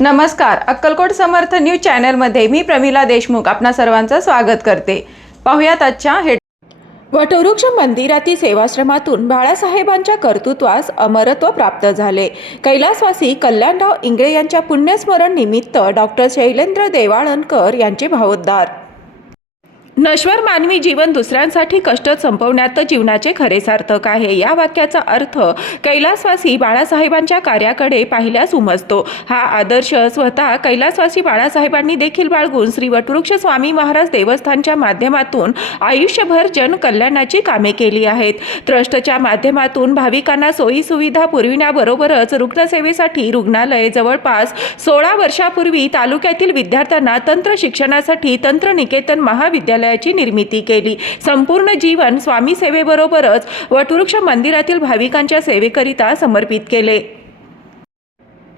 नमस्कार. अक्कलकोट समर्थ न्यूज चॅनलमध्ये मी प्रमिला देशमुख आपणा सर्वांचं स्वागत करते. पाहुयात आजच्या हेड वटवृक्ष मंदिरातील सेवाश्रमातून बाळासाहेबांच्या कर्तृत्वास अमरत्व प्राप्त झाले. कैलासवासी कल्याणराव इंगळे यांच्या पुण्यस्मरण निमित्त डॉक्टर शैलेंद्र देवाळणकर यांचे भावोद्धार. नश्वर मानवी जीवन दुसऱ्यांसाठी कष्ट संपवण्यात जीवनाचे खरे सार्थक आहे. या वाक्याचा अर्थ कैलासवासी बाळासाहेबांच्या कार्याकडे पाहिल्यास उमजतो. हा आदर्श स्वतः कैलासवासी बाळासाहेबांनी देखील बाळगून श्री वटवृक्ष स्वामी महाराज देवस्थानच्या माध्यमातून आयुष्यभर जनकल्याणाची कामे केली आहेत. ट्रस्टच्या माध्यमातून भाविकांना सोयी सुविधा पुरविण्याबरोबरच रुग्णसेवेसाठी रुग्णालय जवळपास सोळा वर्षापूर्वी तालुक्यातील विद्यार्थ्यांना तंत्र शिक्षणासाठी तंत्रनिकेतन महाविद्यालय महाविद्यालयाची निर्मिती केली. संपूर्ण जीवन स्वामी सेवेबरोबरच वटवृक्ष मंदिरातील भाविकांच्या सेवेकरिता समर्पित केले.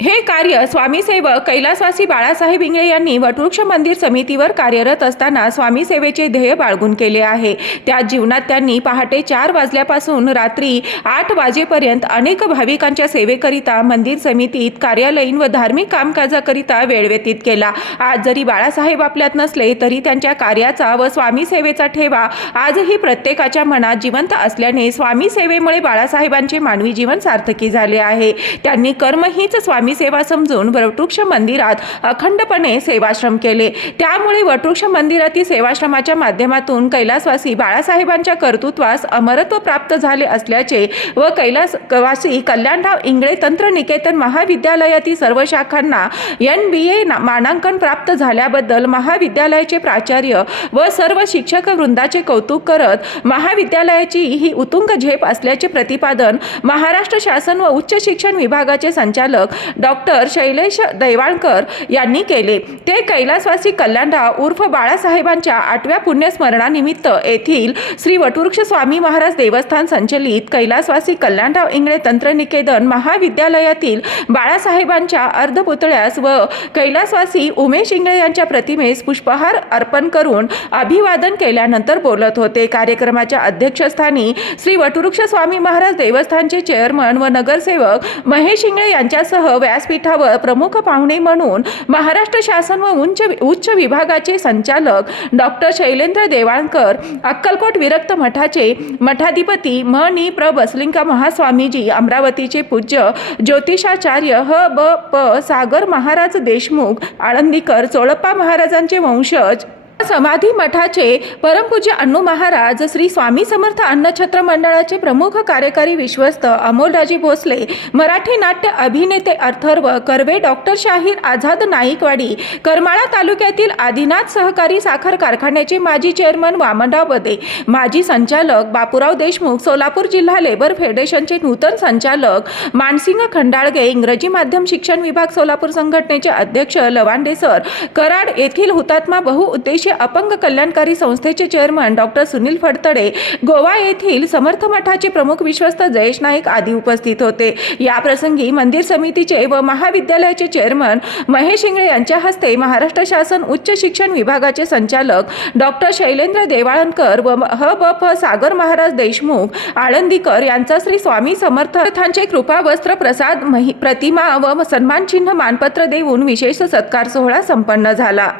हे कार्य स्वामीसेवक कैलासवासी बाळासाहेब इंगळे यांनी वटवृक्ष मंदिर समितीवर कार्यरत असताना स्वामीसेवेचे ध्येय बाळगून केले आहे. त्या जीवनात त्यांनी पहाटे चार वाजल्यापासून रात्री आठ वाजेपर्यंत अनेक भाविकांच्या सेवेकरिता मंदिर समितीत कार्यालयीन व धार्मिक कामकाजाकरिता वेळ व्यतीत केला. आज जरी बाळासाहेब आपल्यात नसले तरी त्यांच्या कार्याचा व स्वामीसेवेचा ठेवा आजही प्रत्येकाच्या मनात जिवंत असल्याने स्वामी सेवेमुळे बाळासाहेबांचे मानवी जीवन सार्थकी झाले आहे. त्यांनी कर्म हीच स्वामी सेवा समजून वटवृक्ष मंदिरात अखंडपणे सेवाश्रम केले. त्यामुळे वटवृक्ष मंदिरातील सेवाश्रमाच्या माध्यमातून कैलासवासी बाळासाहेबांच्या कर्तृत्वास अमरत्व प्राप्त झाले असल्याचे व कैलासवासी कल्याणराव इंगळे तंत्रनिकेतन महाविद्यालयातील सर्व शाखांना एन बी ए मानांकन प्राप्त झाल्याबद्दल महाविद्यालयाचे प्राचार्य व सर्व शिक्षक वृंदाचे कौतुक करत महाविद्यालयाची ही उतुंग झेप असल्याचे प्रतिपादन महाराष्ट्र शासन व उच्च शिक्षण विभागाचे संचालक डॉक्टर शैलेश दैवाळकर यांनी केले. ते कैलासवासी कल्याणराव उर्फ बाळासाहेबांच्या आठव्या पुण्यस्मरणानिमित्त येथील श्री वटवृक्ष स्वामी महाराज देवस्थान संचलित कैलासवासी कल्याणराव इंगळे तंत्रनिकेतन महाविद्यालयातील बाळासाहेबांच्या अर्धपुतळ्यास व कैलासवासी उमेश इंगळे यांच्या प्रतिमेस पुष्पहार अर्पण करून अभिवादन केल्यानंतर बोलत होते. कार्यक्रमाच्या अध्यक्षस्थानी श्री वटवृक्ष स्वामी महाराज देवस्थानचे चेअरमन व नगरसेवक महेश इंगळे यांच्यासह व्यासपीठावर प्रमुख पाहुणे म्हणून महाराष्ट्र शासन व उच्च उच्च विभागाचे संचालक डॉक्टर शैलेंद्र देवाणकर अक्कलकोट विरक्त मठाचे मठाधिपती म नि प्र. बसलिंका महास्वामीजी अमरावतीचे पूज्य ज्योतिषाचार्य ह. ब. प. सागर महाराज देशमुख आळंदीकर चोळप्पा महाराजांचे वंशज समाधी मठाचे परमपूज्य अण्णू महाराज श्री स्वामी समर्थ अन्नछत्र मंडळाचे प्रमुख कार्यकारी विश्वस्त अमोलराजी भोसले मराठी नाट्य अभिनेते अर्थर्व कर्वे डॉक्टर शाहीर आझाद नाईकवाडी करमाळा तालुक्यातील आदिनाथ सहकारी साखर कारखान्याचे माजी चेअरमन वामनराव बदे माजी संचालक बापूराव देशमुख सोलापूर जिल्हा लेबर फेडरेशनचे नूतन संचालक मानसिंग खंडाळगे इंग्रजी माध्यम शिक्षण विभाग सोलापूर संघटनेचे अध्यक्ष लवांडे सर कराड येथील हुतात्मा बहुउद्देशीय अपंग कल्याणकारी संस्थेचे चेअरमन डॉक्टर सुनील फडतडे गोवा येथील समर्थ मठाचे प्रमुख विश्वस्त जयेश नाईक आदी उपस्थित होते. याप्रसंगी मंदिर समितीचे व महाविद्यालयाचे चेअरमन महेश इंगळे यांच्या हस्ते महाराष्ट्र शासन उच्च शिक्षण विभागाचे संचालक डॉक्टर शैलेंद्र देवाळणकर व ह ब फ सागर महाराज देशमुख आळंदीकर यांचा श्री स्वामी समर्थांचे कृपा वस्त्र प्रसाद प्रतिमा व सन्मानचिन्ह मानपत्र देऊन विशेष सत्कार सोहळा संपन्न झाला.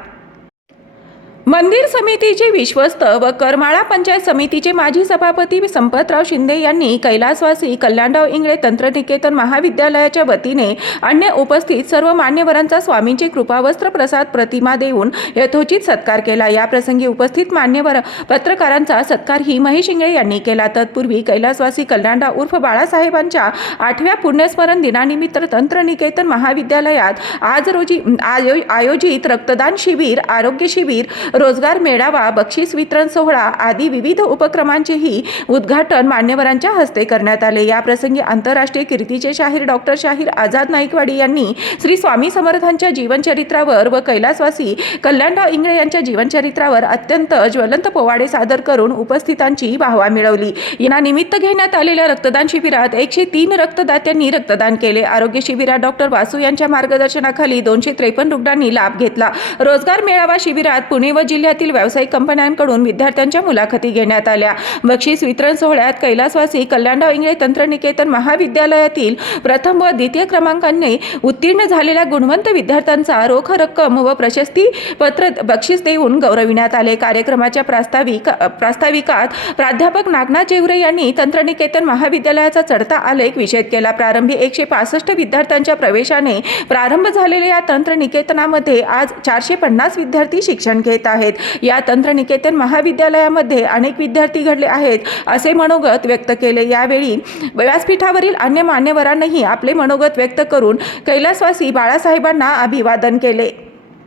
मंदिर समितीचे विश्वस्त व करमाळा पंचायत समितीचे माजी सभापती संपतराव शिंदे यांनी कैलासवासी कल्याणराव इंगळे तंत्रनिकेतन महाविद्यालयाच्या वतीने अन्य उपस्थित सर्व मान्यवरांचा स्वामींचे कृपावस्त्र प्रसाद प्रतिमा देऊन यथोचित सत्कार केला. या प्रसंगी उपस्थित मान्यवर पत्रकारांचा सत्कारही महेश इंगळे यांनी केला. तत्पूर्वी कैलासवासी कल्याणराव उर्फ बाळासाहेबांच्या आठव्या पुण्यस्मरण दिनानिमित्त तंत्रनिकेतन महाविद्यालयात आज रोजी आयोजित रक्तदान शिबिर आरोग्य शिबिर रोजगार मेळावा बक्षीस वितरण सोहळा आदी विविध उपक्रमांचेही उद्घाटन मान्यवरांच्या हस्ते करण्यात आले. याप्रसंगी आंतरराष्ट्रीय कीर्तीचे शाहीर डॉक्टर शाहीर आझाद नाईकवाडी यांनी श्री स्वामी समर्थांच्या जीवनचरित्रावर व कैलासवासी कल्याणराव इंगळे यांच्या जीवनचरित्रावर अत्यंत ज्वलंत पोवाडे सादर करून उपस्थितांची वाहवा मिळवली. या निमित्त घेण्यात आलेल्या रक्तदान शिबिरात एकशे तीन रक्तदात्यांनी रक्तदान केले. आरोग्य शिबिरात डॉक्टर वासू यांच्या मार्गदर्शनाखाली दोनशे त्रेपन्न रुग्णांनी लाभ घेतला. रोजगार मेळावा शिबिरात पुणे व जिल्ह्यातील व्यावसायिक कंपन्यांकडून विद्यार्थ्यांच्या मुलाखती घेण्यात आल्या. बक्षीस वितरण सोहळ्यात कैलासवासी कल्याणराव इंगळे तंत्रनिकेतन महाविद्यालयातील प्रथम व द्वितीय क्रमांकाने उत्तीर्ण झालेल्या गुणवंत विद्यार्थ्यांचा रोख रक्कम व प्रशस्ती पत्र बक्षीस देऊन गौरविण्यात आले. कार्यक्रमाच्या प्रास्ताविक प्रास्ताविकात प्राध्यापक नागनाथ जेवरे यांनी तंत्रनिकेतन महाविद्यालयाचा चढता आलेख विषद केला. प्रारंभी एकशे पासष्ट विद्यार्थ्यांच्या प्रवेशाने प्रारंभ झालेल्या या तंत्रनिकेतनामध्ये आज चारशे पन्नास विद्यार्थी शिक्षण घेत आहेत. या तंत्रनिकेतन महाविद्यालयामध्ये अनेक विद्यार्थी घडले आहेत असे मनोगत व्यक्त केले. यावेळी व्यासपीठावरील अन्य मान्यवरांनीही आपले मनोगत व्यक्त करून कैलासवासी बाळासाहेबांना अभिवादन केले.